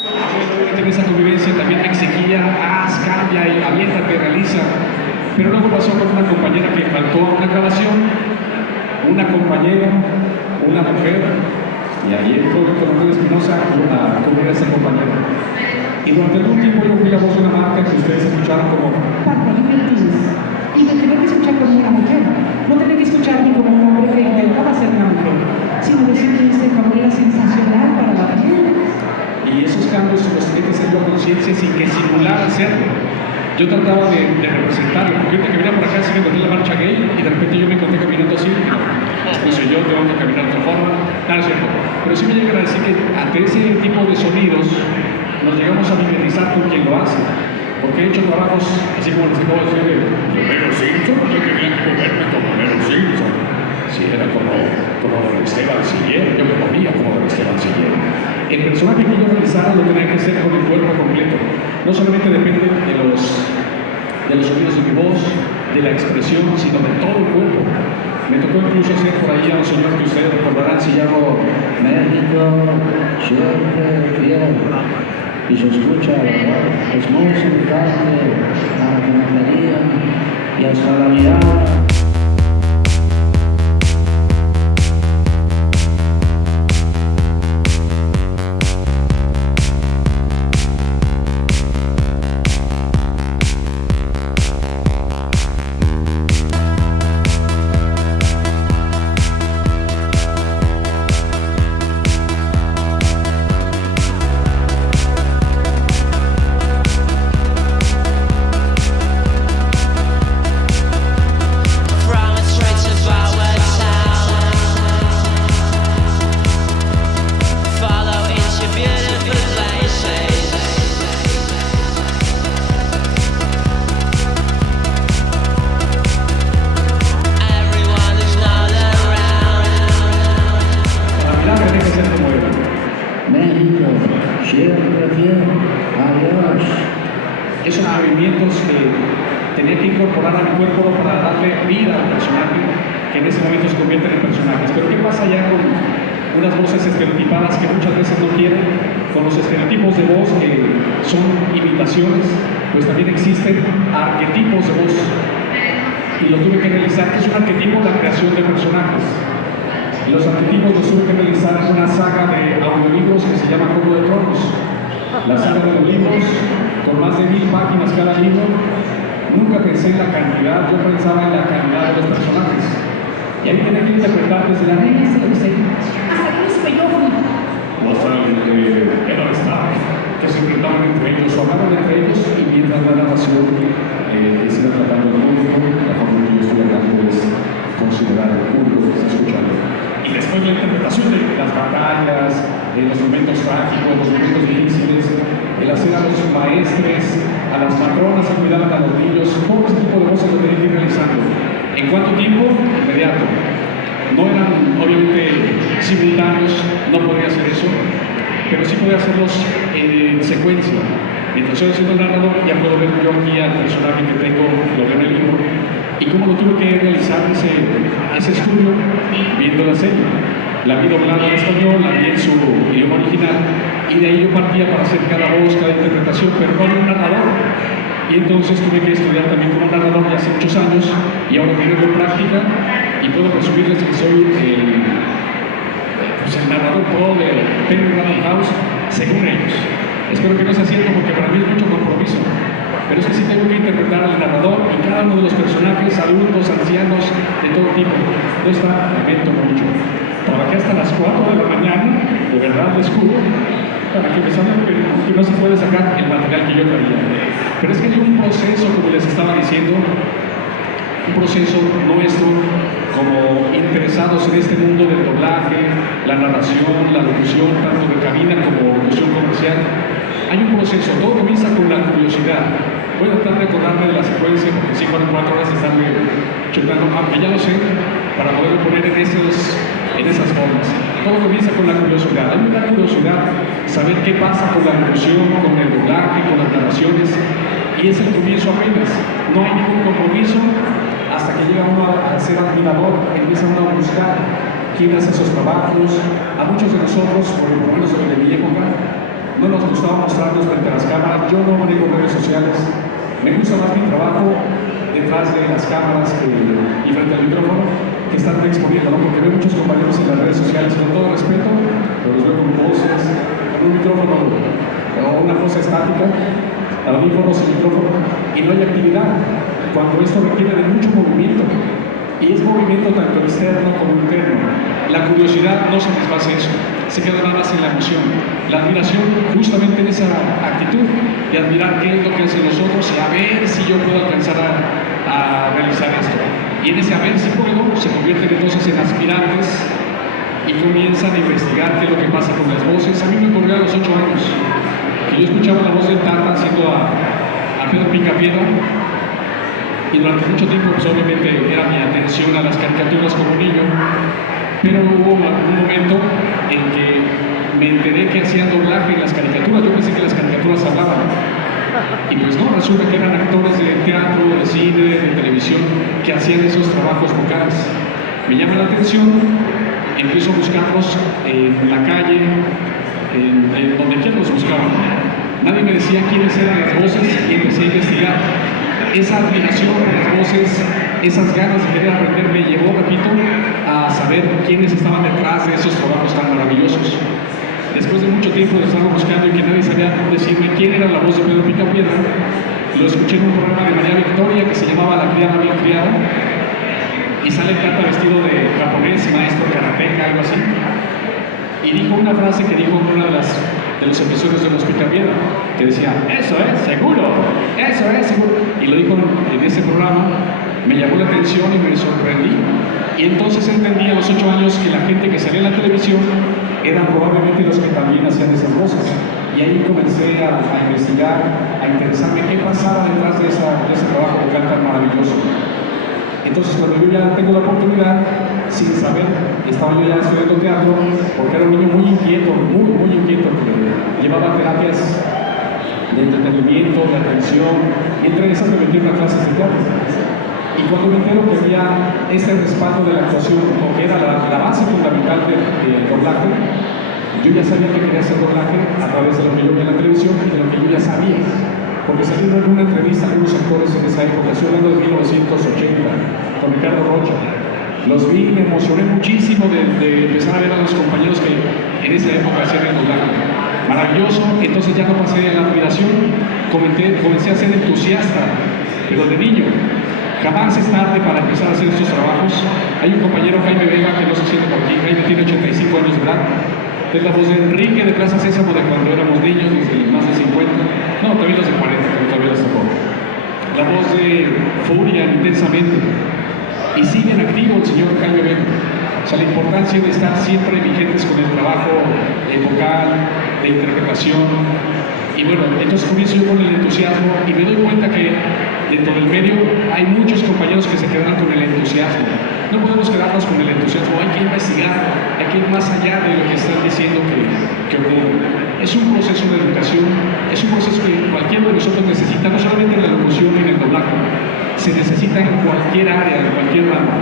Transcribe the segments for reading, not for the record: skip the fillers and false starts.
En esa convivencia también me exigía, haz, cambia y aviéntate, realiza. Pero luego pasó con una compañera que faltó a una grabación, una compañera, una mujer, y ahí entró Víctor Manuel Espinosa a cubrir a esa compañera. Y durante algún tiempo yo fui la voz de una marca que ustedes escucharon como Paco Libertines. Y de tener que escuchar como una mujer, no tener que escuchar ni como un hombre que intentaba ser una mujer, sino decir que esta familia era sensacional para la piel. y esos cambios los tenía que hacer yo a conciencia sin que simulara hacerlo. Yo trataba de representarlo, porque ahorita que venía por acá sí me encontré la marcha gay y de repente yo me encontré caminando así, no soy yo, tengo que caminar de otra forma, nada, es cierto. Pero sí me llega a decir que ante ese tipo de sonidos nos llegamos a mimetizar con quien lo hace. Porque he hecho trabajos, así como les acabo de decir, de Homero Simpson, yo quería verme como Homero Simpson. Sí, era como Esteban Siller, yo me movía como Esteban Siller. El personaje que yo realizara lo tenía que hacer con el cuerpo completo. No solamente depende de los sonidos de mi voz, de la expresión, sino de todo el cuerpo. Me tocó incluso hacer por ahí a un señor que ustedes recordarán, se llama México, siempre fiel. Y se escucha, ¿verdad? Es muy semejante a la geometría y hasta la mirada. México, siempre fiel. Adiós. Esos movimientos que tenía que incorporar a mi cuerpo para darle vida al personaje, que en ese momento se convierten en personajes. Pero ¿qué pasa ya con unas voces estereotipadas que muchas veces no quieren? Con los estereotipos de voz que son imitaciones, pues también existen arquetipos de voz. Y lo tuve que realizar, que es un arquetipo, la creación de personajes. Y los arquetipos los tuve que realizar en una saga de audiolibros que se llama Juego de Tronos. La saga de audiolibros, con más de 1000 páginas cada libro. Nunca pensé en la cantidad, yo pensaba en la calidad de los personajes. Y ahí tenía que interpretar desde la niña hasta Luis Pellofo. No saben Edward Stark, que se enfrentaban entre ellos, o hablaban entre ellos, y mientras la narración se iba tratando el público, la forma en que yo estoy hablando es considerar el público que está escuchando. Y después la interpretación de las batallas, de los momentos trágicos, los momentos difíciles, el hacer a los maestres, a las matronas que cuidaban a los niños, todo ese tipo de cosas lo tenía que ir realizando. ¿En cuánto tiempo? Inmediato. No eran obviamente simultáneos, no podría hacer eso, pero sí podía hacerlos en secuencia. Mientras estoy haciendo el narrador, ya puedo ver yo aquí al personaje que tengo, lo veo en el libro, y cómo lo tuve que realizar ese estudio viendo la serie. La vi doblada en español, la vi en su idioma original, y de ahí yo partía para hacer cada voz, cada interpretación, pero con un narrador. Y entonces tuve que estudiar también como narrador ya hace muchos años, y ahora tengo en práctica, y puedo presumirles que soy el narrador pro de Penguin Random House, según ellos. Espero que no sea cierto porque para mí es mucho compromiso, pero es que sí tengo que interpretar al narrador y cada uno de los personajes, adultos, ancianos, de todo tipo. No está, me meto mucho. Trabajé hasta las 4 de la mañana, de verdad les juro, para que me salga que no se puede sacar el material que yo traía. Pero es que hay un proceso, como les estaba diciendo, un proceso nuestro como interesados en este mundo del doblaje, la narración, la locución, tanto de cabina como locución comercial. Hay un proceso, todo comienza con la curiosidad. Voy a tratar de acordarme de la secuencia porque sí fueron 4 horas de estarme chutando, aunque ya lo sé, para poderlo poner en esas formas. Todo comienza con la curiosidad. Hay una curiosidad, saber qué pasa con la locución, con el doblaje, con las narraciones, y es el comienzo apenas. No hay ningún compromiso hasta que llega uno a ser admirador, empieza uno a buscar quién hace esos trabajos. A muchos de nosotros, por lo menos de mi época, no nos gustaba gustaba mostrarlos frente a las cámaras. Yo no manejo redes sociales, me gusta más mi trabajo detrás de las cámaras y frente al micrófono que estar exponiendo, ¿no? Porque veo muchos compañeros en las redes sociales, con todo respeto, pero los veo con voces, con un micrófono o una voz estática, audífonos y micrófono, y no hay actividad, cuando esto requiere de mucho movimiento, y es movimiento tanto externo como interno. La curiosidad no satisface eso, se queda nada más en la emoción, la admiración justamente en esa actitud de admirar qué es lo que hacen los otros y a ver si yo puedo alcanzar a realizar esto. Y en ese a ver si puedo, se convierten entonces en aspirantes y comienzan a investigar qué es lo que pasa con las voces. A mí me ocurrió a los 8 años, que yo escuchaba la voz del Tata haciendo a Pedro Picapiedra, y durante mucho tiempo pues obviamente era mi atención a las caricaturas como niño, pero hubo un momento en que me enteré que hacían doblaje en las caricaturas. Yo pensé que las caricaturas hablaban, y pues no, resulta que eran actores de teatro, de cine, de televisión, que hacían esos trabajos vocales. Me llama la atención, empiezo a buscarlos en la calle, en donde quiera los buscaba. Nadie me decía quiénes eran las voces y empecé a investigar. Esa admiración por las voces, esas ganas de querer aprender me llevó, repito, a saber quiénes estaban detrás de esos trabajos tan maravillosos. Después de mucho tiempo de estarlo buscando y que nadie sabía decirme quién era la voz de Pedro Picapiedra, lo escuché en un programa de María Victoria que se llamaba La criada bien criada, y sale el Tata vestido de japonés, maestro karateca, algo así, y dijo una frase que dijo en uno de los episodios de Los Picapiedra, que decía, eso es seguro, y lo dijo en ese programa. Me llamó la atención y me sorprendí, y entonces entendí a los 8 años que la gente que salía en la televisión eran probablemente los que también hacían esas voces, y ahí comencé a investigar, a interesarme qué pasaba detrás de ese trabajo vocal tan maravilloso. Entonces cuando yo ya tengo la oportunidad, sin saber, estaba yo ya estudiando teatro, porque era un niño muy inquieto, muy inquieto, que llevaba terapias de entretenimiento, de atención, y entre esas me metí en clases de teatro. Y cuando me entero que había este respaldo de la actuación, o que era la base fundamental del doblaje, yo ya sabía que quería hacer doblaje a través de lo que yo vi en la televisión y de lo que yo ya sabía. Porque salieron en una entrevista algunos actores en esa época, estoy hablando de 1980, con Ricardo Rocha. Los vi y me emocioné muchísimo de empezar a ver a los compañeros que en esa época hacían el doblaje. Maravilloso, entonces ya no pasé a la admiración, comencé a ser entusiasta, pero de niño. Jamás es tarde para empezar a hacer estos trabajos. Hay un compañero, Jaime Vega, que no se siente por aquí. Jaime tiene 85 años de edad. Es la voz de Enrique de Plaza Sésamo de cuando éramos niños, desde más de 50. No, también los de 40, pero todavía les tocó. La voz de Furia, Intensamente. Y siguen activo el señor Jaime Vega. O sea, la importancia de estar siempre vigentes con el trabajo vocal, de interpretación. Y bueno, entonces comienzo yo con el entusiasmo y me doy cuenta que dentro del medio hay muchos compañeros que se quedan con el entusiasmo. No podemos quedarnos con el entusiasmo, hay que investigar, hay que ir más allá de lo que están diciendo que ocurre. Es un proceso de educación, es un proceso que cualquiera de nosotros necesita, no solamente en la locución y en el doblaje, se necesita en cualquier área, en cualquier ramo.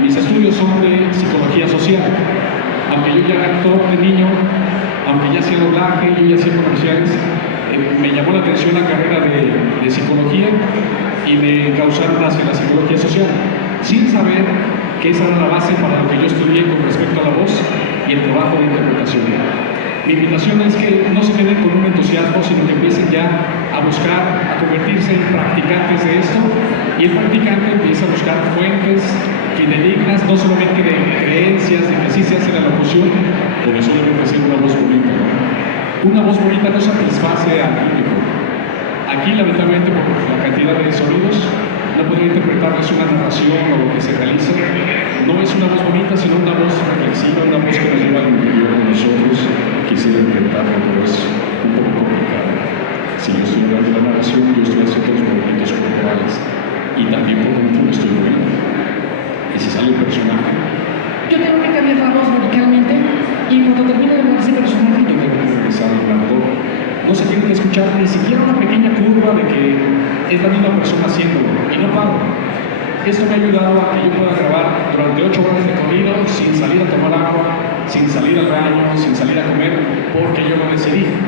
Mis estudios son de psicología social. Aunque yo ya era actor de niño, aunque ya hacía doblaje, yo ya hacía comerciales, me llamó la atención la carrera de psicología y me causaron hacia la psicología social, sin saber que esa era la base para lo que yo estudié con respecto a la voz y el trabajo de interpretación. Mi invitación es que no se queden con un entusiasmo, sino que empiecen ya a buscar, a convertirse en practicantes de esto, y el practicante empieza a buscar fuentes fidedignas, no solamente de creencias, de que sí se hace la locución, porque solamente hacer una voz bonita, ¿no? Una voz bonita no satisface al público. Aquí, lamentablemente, por la cantidad de sonidos, no podría interpretarles una narración o lo que se realiza. No es una voz bonita, sino una voz reflexiva, una voz que nos lleva al interior de nosotros. Quisiera intentarlo, pero es un poco complicado. Si yo estoy hablando de la narración, yo estoy haciendo los movimientos corporales y también por dentro me estoy moviendo. Y si sale el personaje, Yo tengo que cambiar la voz radicalmente y cuando termine de hablar ese personaje, yo tengo que regresar al narrador. No se tiene que escuchar ni siquiera una pequeña curva de que es la misma persona haciéndolo, y no paro. Esto me ha ayudado a que yo pueda grabar durante 8 horas de corrido sin salir a tomar agua, sin salir al baño, sin salir a comer, porque yo lo decidí.